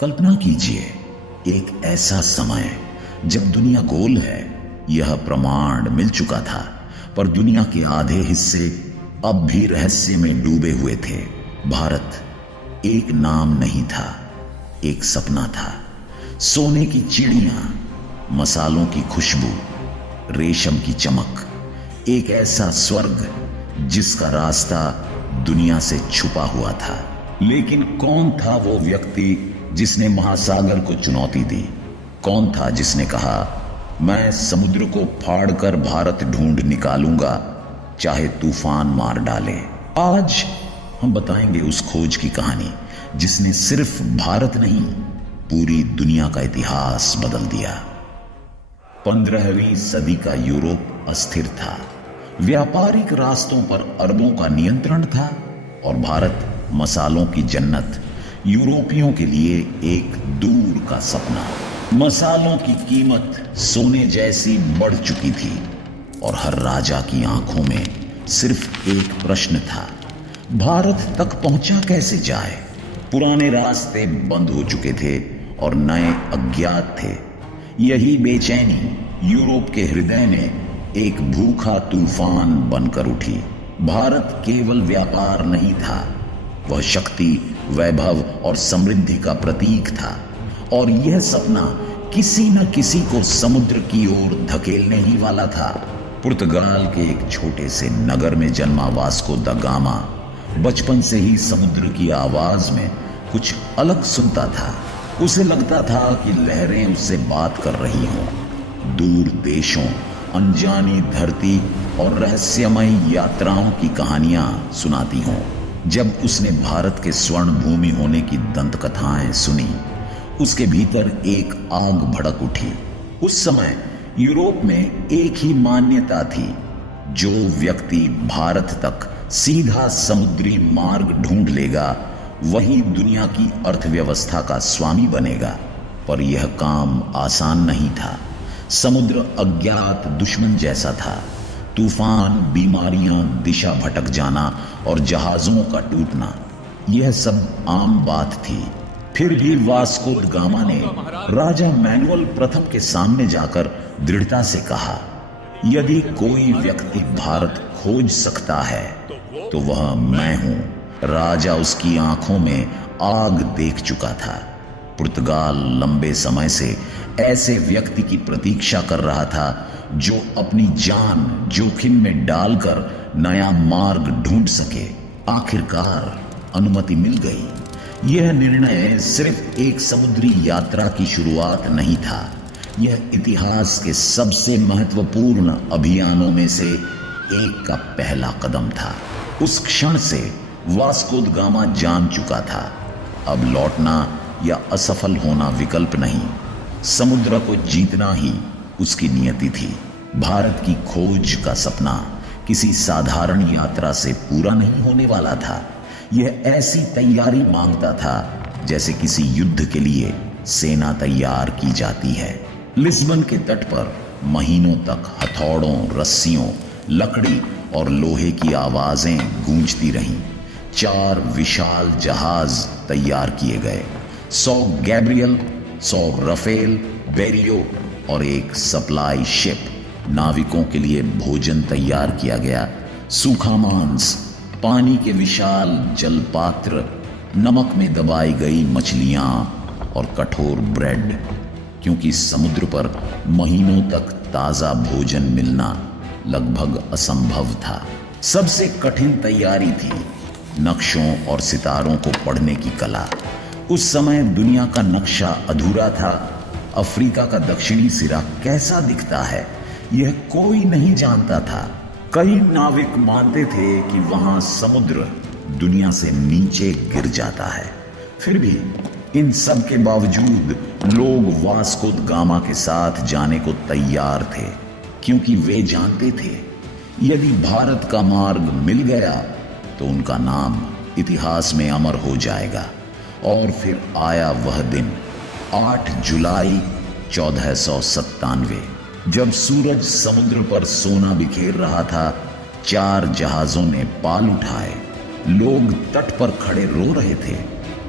कल्पना कीजिए, एक ऐसा समय जब दुनिया गोल है। यह प्रमाण मिल चुका था, पर दुनिया के आधे हिस्से अब भी रहस्य में डूबे हुए थे। भारत एक नाम नहीं था, एक सपना था। सोने की चिड़ियां, मसालों की खुशबू, रेशम की चमक, एक ऐसा स्वर्ग जिसका रास्ता दुनिया से छुपा हुआ था। लेकिन कौन था वो व्यक्ति जिसने महासागर को चुनौती दी? कौन था जिसने कहा, मैं समुद्र को फाड़कर भारत ढूंढ निकालूंगा, चाहे तूफान मार डाले? आज हम बताएंगे उस खोज की कहानी जिसने सिर्फ भारत नहीं, पूरी दुनिया का इतिहास बदल दिया। 15वीं सदी का यूरोप अस्थिर था। व्यापारिक रास्तों पर अरबों का नियंत्रण था और भारत मसालों की जन्नत, यूरोपियों के लिए एक दूर का सपना। मसालों की कीमत सोने जैसी बढ़ चुकी थी और हर राजा की आंखों में सिर्फ एक प्रश्न था, भारत तक पहुंचा कैसे जाए? पुराने रास्ते बंद हो चुके थे और नए अज्ञात थे। यही बेचैनी यूरोप के हृदय में एक भूखा तूफान बनकर उठी। भारत केवल व्यापार नहीं था, वह शक्ति, वैभव और समृद्धि का प्रतीक था। और यह सपना किसी न किसी को समुद्र की ओर धकेलने ही वाला था। पुर्तगाल के एक छोटे से नगर में जन्मा वास्को द गामा बचपन से ही समुद्र की आवाज में कुछ अलग सुनता था। उसे लगता था कि लहरें उससे बात कर रही हों, दूर देशों, अनजानी धरती और रहस्यमय यात्राओं की कहानियां सुनाती हों। जब उसने भारत के स्वर्ण भूमि होने की दंतकथाएं सुनी, उसके भीतर एक आग भड़क उठी। उस समय यूरोप में एक ही मान्यता थी, जो व्यक्ति भारत तक सीधा समुद्री मार्ग ढूंढ लेगा, वही दुनिया की अर्थव्यवस्था का स्वामी बनेगा। पर यह काम आसान नहीं था। समुद्र अज्ञात दुश्मन जैसा था। तूफान, बीमारियां, दिशा भटक जाना और जहाजों का टूटना, यह सब आम बात थी। फिर भी वास्को द गामा ने राजा मैनुअल प्रथम के सामने जाकर दृढ़ता से कहा, यदि कोई व्यक्ति भारत खोज सकता है तो वह मैं हूं। राजा उसकी आंखों में आग देख चुका था। पुर्तगाल लंबे समय से ऐसे व्यक्ति की प्रतीक्षा कर रहा था जो अपनी जान जोखिम में डालकर नया मार्ग ढूंढ सके। आखिरकार अनुमति मिल गई। यह निर्णय सिर्फ एक समुद्री यात्रा की शुरुआत नहीं था, यह इतिहास के सबसे महत्वपूर्ण अभियानों में से एक का पहला कदम था। उस क्षण से वास्को द गामा जान चुका था, अब लौटना या असफल होना विकल्प नहीं, समुद्र को जीतना ही उसकी नियति थी। भारत की खोज का सपना किसी साधारण यात्रा से पूरा नहीं होने वाला था। यह ऐसी तैयारी मांगता था जैसे किसी युद्ध के लिए सेना तैयार की जाती है। लिस्बन के तट पर महीनों तक हथौड़ों, रस्सियों, लकड़ी और लोहे की आवाजें गूंजती रहीं। 4 विशाल जहाज तैयार किए गए, 100 गैब्रियल, 100 रफेल, बेरियो और एक सप्लाई शिप। नाविकों के लिए भोजन तैयार किया गया, सूखा मांस, पानी के विशाल जलपात्र, नमक में दबाई गई मछलियां और कठोर ब्रेड, क्योंकि समुद्र पर महीनों तक ताजा भोजन मिलना लगभग असंभव था। सबसे कठिन तैयारी थी नक्शों और सितारों को पढ़ने की कला। उस समय दुनिया का नक्शा अधूरा था। अफ्रीका का दक्षिणी सिरा कैसा दिखता है, यह कोई नहीं जानता था। कई नाविक मानते थे कि वहां समुद्र दुनिया से नीचे गिर जाता है। फिर भी इन सब के बावजूद लोग वास्को द गामा के साथ जाने को तैयार थे, क्योंकि वे जानते थे यदि भारत का मार्ग मिल गया तो उनका नाम इतिहास में अमर हो जाएगा। और फिर आया वह दिन, 8 जुलाई 1497, जब सूरज समुद्र पर सोना बिखेर रहा था। 4 जहाजों ने पाल उठाए, लोग तट पर खड़े रो रहे थे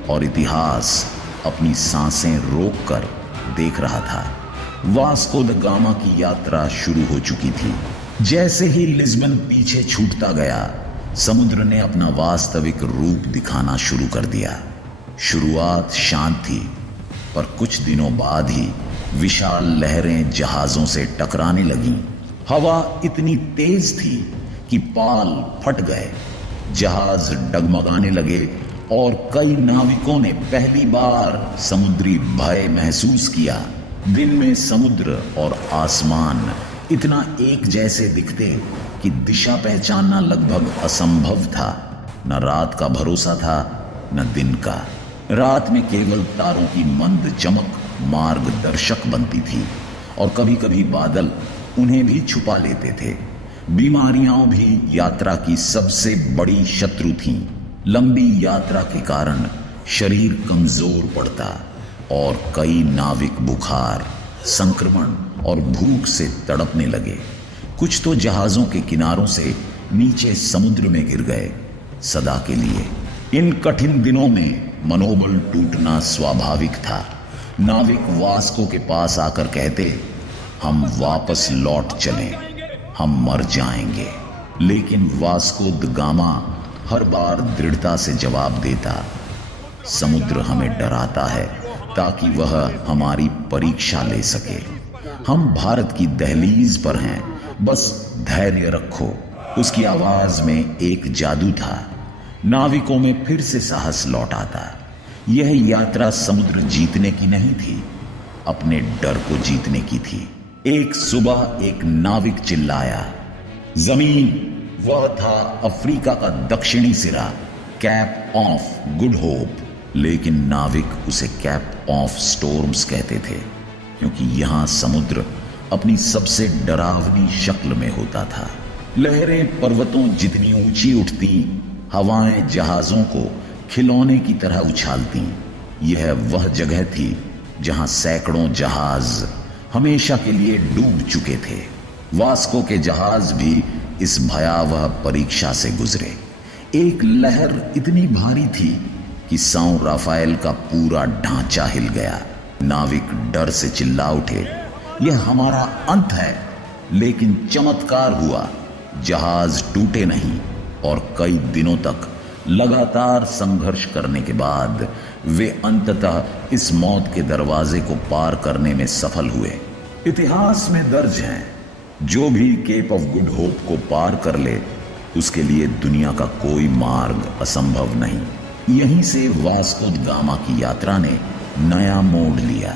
और इतिहास अपनी सांसें रोककर देख रहा था। वास्को द गामा की यात्रा शुरू हो चुकी थी। जैसे ही लिस्बन पीछे छूटता गया, समुद्र ने अपना वास्तविक रूप दिखाना शुरू कर दिया। शुरुआत शांत थी, पर कुछ दिनों बाद ही विशाल लहरें जहाजों से टकराने लगीं। हवा इतनी तेज थी कि पाल फट गए, जहाज डगमगाने लगे और कई नाविकों ने पहली बार समुद्री भय महसूस किया। दिन में समुद्र और आसमान इतना एक जैसे दिखते कि दिशा पहचानना लगभग असंभव था। न रात का भरोसा था, न दिन का। रात में केवल तारों की मंद चमक मार्गदर्शक बनती थी, और कभी कभी बादल उन्हें भी छुपा लेते थे। बीमारियां भी यात्रा की सबसे बड़ी शत्रु थीं। लंबी यात्रा के कारण शरीर कमजोर पड़ता और कई नाविक बुखार, संक्रमण और भूख से तड़पने लगे। कुछ तो जहाजों के किनारों से नीचे समुद्र में गिर गए, सदा के लिए। इन कठिन दिनों में मनोबल टूटना स्वाभाविक था। नाविक वास्को के पास आकर कहते, हम वापस लौट चलें, हम मर जाएंगे। लेकिन वास्को द गामा हर बार दृढ़ता से जवाब देता, समुद्र हमें डराता है ताकि वह हमारी परीक्षा ले सके। हम भारत की दहलीज पर हैं, बस धैर्य रखो। उसकी आवाज में एक जादू था। नाविकों में फिर से साहस लौट आता। यह यात्रा समुद्र जीतने की नहीं थी, अपने डर को जीतने की थी। एक सुबह एक नाविक चिल्लाया, जमीन! वह था अफ्रीका का दक्षिणी सिरा, कैप ऑफ गुड होप। लेकिन नाविक उसे कैप ऑफ स्टॉर्म्स कहते थे, क्योंकि यहां समुद्र अपनी सबसे डरावनी शक्ल में होता था। लहरें पर्वतों जितनी ऊंची उठती, हवाएं जहाजों को खिलौने की तरह उछालती। यह वह जगह थी जहां सैकड़ों जहाज हमेशा के लिए डूब चुके थे। वास्को के जहाज भी इस भयावह परीक्षा से गुजरे। एक लहर इतनी भारी थी कि साउ राफेल का पूरा ढांचा हिल गया। नाविक डर से चिल्ला उठे, यह हमारा अंत है। लेकिन चमत्कार हुआ, जहाज टूटे नहीं और कई दिनों तक लगातार संघर्ष करने के बाद वे अंततः इस मौत के दरवाजे को पार करने में सफल हुए। इतिहास में दर्ज है, जो भी केप ऑफ गुड होप को पार कर ले, उसके लिए दुनिया का कोई मार्ग असंभव नहीं। यहीं से वास्को द गामा की यात्रा ने नया मोड़ लिया।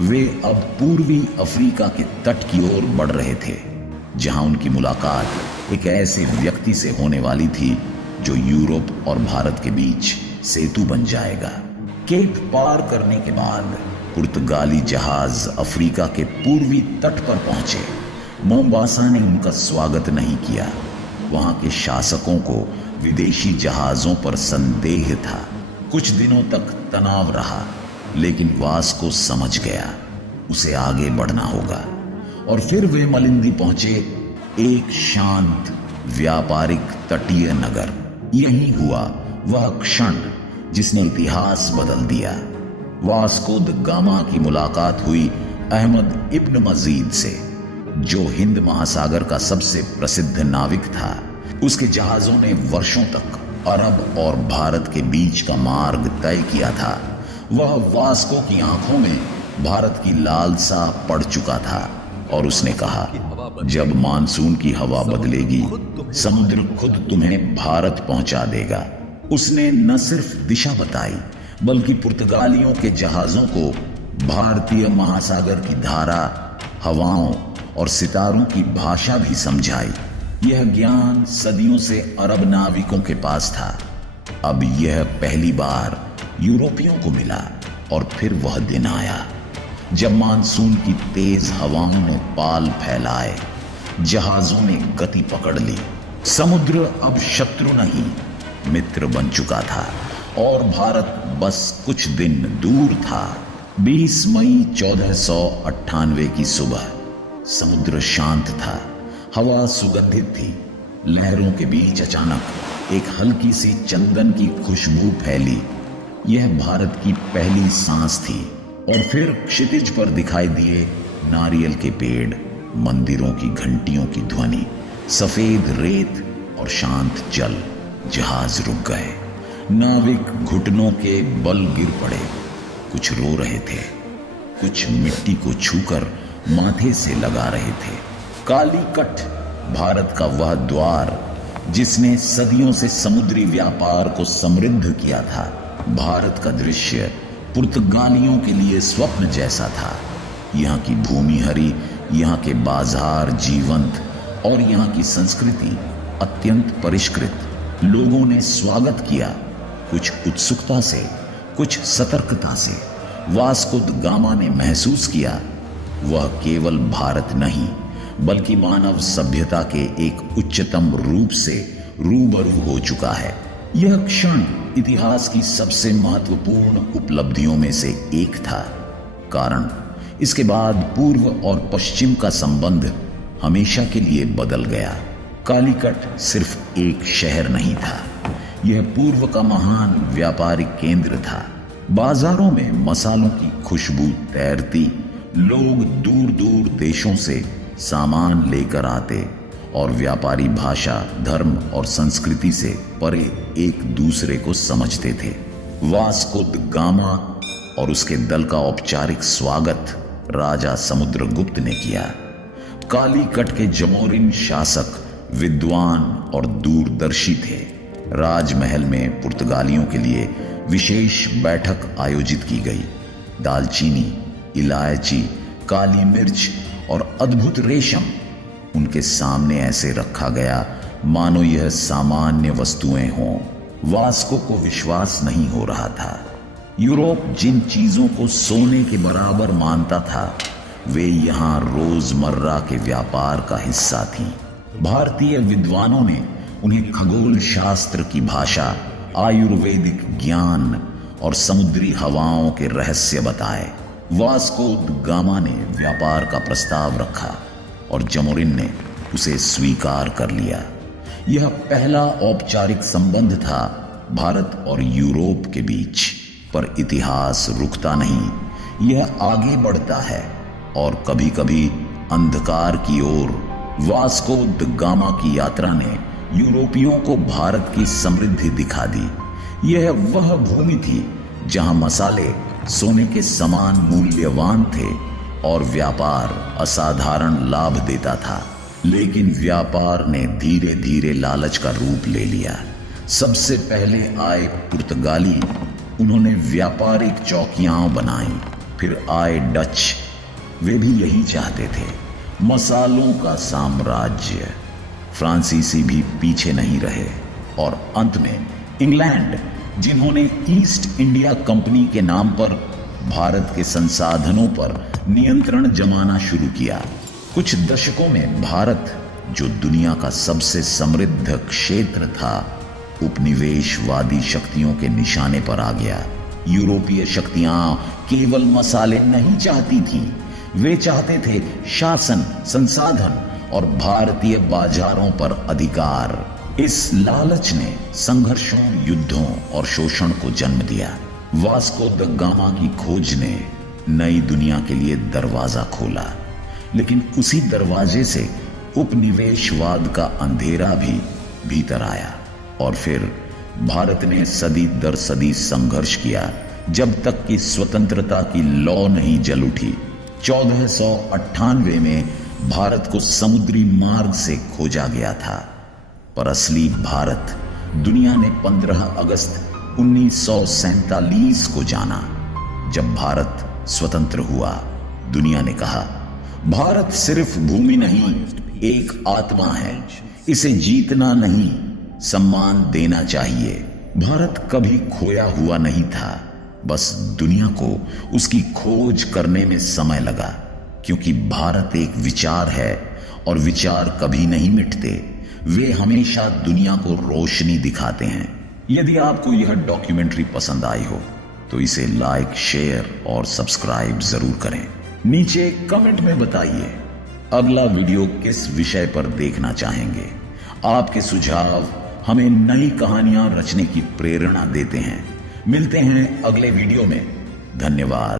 वे अब पूर्वी अफ्रीका के तट की ओर बढ़ रहे थे, जहां उनकी मुलाकात एक ऐसे व्यक्ति से होने वाली थी जो यूरोप और भारत के बीच सेतु बन जाएगा। केप पार करने के बाद पुर्तगाली जहाज अफ्रीका के पूर्वी तट पर पहुंचे। मोम्बासा ने उनका स्वागत नहीं किया। वहां के शासकों को विदेशी जहाजों पर संदेह था। कुछ दिनों तक तनाव रहा, लेकिन वास्को समझ गया उसे आगे बढ़ना होगा। और फिर वे मलिंदी पहुंचे, एक शांत व्यापारिक तटीय नगर। यही हुआ वह क्षण जिसने इतिहास बदल दिया। वास्को द गामा की मुलाकात हुई अहमद इब्न मजीद से, जो हिंद महासागर का सबसे प्रसिद्ध नाविक था। उसके जहाजों ने वर्षों तक अरब और भारत के बीच का मार्ग तय किया था। वह वास्को की आंखों में भारत की लालसा पड़ चुका था और उसने कहा, जब मानसून की हवा बदलेगी, समुद्र खुद तुम्हें भारत पहुंचा देगा। उसने न सिर्फ दिशा बताई, बल्कि पुर्तगालियों के जहाजों को भारतीय महासागर की धारा, हवाओं और सितारों की भाषा भी समझाई। यह ज्ञान सदियों से अरब नाविकों के पास था। अब यह पहली बार यूरोपियों को मिला। और फिर वह दिन आया जब मानसून की तेज हवाओं ने पाल फैलाए, जहाजों ने गति पकड़ ली। समुद्र अब शत्रु नहीं, मित्र बन चुका था और भारत बस कुछ दिन दूर था। 20 मई 1498 की सुबह समुद्र शांत था, हवा सुगंधित थी। लहरों के बीच अचानक एक हल्की सी चंदन की खुशबू फैली। यह भारत की पहली सांस थी। और फिर क्षितिज पर दिखाई दिए नारियल के पेड़, मंदिरों की घंटियों की ध्वनि, सफेद रेत और शांत जल। जहाज रुक गए। नाविक घुटनों के बल गिर पड़े। कुछ रो रहे थे, कुछ मिट्टी को छूकर माथे से लगा रहे थे। कालीकट, भारत का वह द्वार जिसने सदियों से समुद्री व्यापार को समृद्ध किया था। भारत का दृश्य पुर्तगालियों के लिए स्वप्न जैसा था। यहाँ की भूमि हरी, यहाँ के बाजार जीवंत और यहाँ की संस्कृति अत्यंत परिष्कृत। लोगों ने स्वागत किया, कुछ उत्सुकता से, कुछ सतर्कता से। वास्को द गामा ने महसूस किया वह केवल भारत नहीं बल्कि मानव सभ्यता के एक उच्चतम रूप से रूबरू हो चुका है। यह क्षण इतिहास की सबसे महत्वपूर्ण उपलब्धियों में से एक था, कारण इसके बाद पूर्व और पश्चिम का संबंध हमेशा के लिए बदल गया। कालीकट सिर्फ एक शहर नहीं था, यह पूर्व का महान व्यापारिक केंद्र था। बाजारों में मसालों की खुशबू तैरती, लोग दूर दूर देशों से सामान लेकर आते और व्यापारी भाषा, धर्म और संस्कृति से परे एक दूसरे को समझते थे। वास्को द गामा और उसके दल का औपचारिक स्वागत राजा समुद्रगुप्त ने किया। कालीकट के जमोरिन शासक विद्वान और दूरदर्शी थे। राजमहल में पुर्तगालियों के लिए विशेष बैठक आयोजित की गई। दालचीनी, इलायची, काली मिर्च और अद्भुत रेशम उनके सामने ऐसे रखा गया मानो यह सामान्य वस्तुएं हों। वास्को को विश्वास नहीं हो रहा था। यूरोप जिन चीजों को सोने के बराबर मानता था वे यहाँ रोजमर्रा के व्यापार का हिस्सा थीं। भारतीय विद्वानों ने उन्हें खगोल शास्त्र की भाषा, आयुर्वेदिक ज्ञान और समुद्री हवाओं के रहस्य बताए। वास्को द गामा ने व्यापार का प्रस्ताव रखा और जमोरिन ने उसे स्वीकार कर लिया। यह पहला औपचारिक संबंध था भारत और यूरोप के बीच। पर इतिहास रुकता नहीं, यह आगे बढ़ता है और कभी कभी अंधकार की ओर। वास्को द गामा की यात्रा ने यूरोपियों को भारत की समृद्धि दिखा दी। यह वह भूमि थी जहां मसाले सोने के समान मूल्यवान थे और व्यापार असाधारण लाभ देता था। लेकिन व्यापार ने धीरे धीरे लालच का रूप ले लिया। सबसे पहले आए पुर्तगाली, उन्होंने व्यापारिक चौकियां बनाई। फिर आए डच, वे भी यही चाहते थे, मसालों का साम्राज्य। फ्रांसीसी भी पीछे नहीं रहे। और अंत में इंग्लैंड, जिन्होंने ईस्ट इंडिया कंपनी के नाम पर भारत के संसाधनों पर नियंत्रण जमाना शुरू किया। कुछ दशकों में भारत, जो दुनिया का सबसे समृद्ध क्षेत्र था, उपनिवेशवादी शक्तियों के निशाने पर आ गया। यूरोपीय शक्तियां केवल मसाले नहीं चाहती थीं, वे चाहते थे शासन, संसाधन और भारतीय बाजारों पर अधिकार। इस लालच ने संघर्षों, युद्धों और शोषण को जन्म दिया। वास्को द गामा की खोज ने नई दुनिया के लिए दरवाजा खोला, लेकिन उसी दरवाजे से उपनिवेशवाद का अंधेरा भी भीतर आया। और फिर भारत ने सदी दर सदी संघर्ष किया, जब तक कि स्वतंत्रता की लौ नहीं जल उठी। 1498 में भारत को समुद्री मार्ग से खोजा गया था, पर असली भारत दुनिया ने 15 अगस्त 1947 को जाना। जब भारत स्वतंत्र हुआ, दुनिया ने कहा, भारत सिर्फ भूमि नहीं, एक आत्मा है, इसे जीतना नहीं, सम्मान देना चाहिए। भारत कभी खोया हुआ नहीं था, बस दुनिया को उसकी खोज करने में समय लगा। क्योंकि भारत एक विचार है और विचार कभी नहीं मिटते, वे हमेशा दुनिया को रोशनी दिखाते हैं। यदि आपको यह डॉक्यूमेंट्री पसंद आई हो तो इसे लाइक, शेयर और सब्सक्राइब जरूर करें। नीचे कमेंट में बताइए अगला वीडियो किस विषय पर देखना चाहेंगे। आपके सुझाव हमें नई कहानियां रचने की प्रेरणा देते हैं। मिलते हैं अगले वीडियो में। धन्यवाद।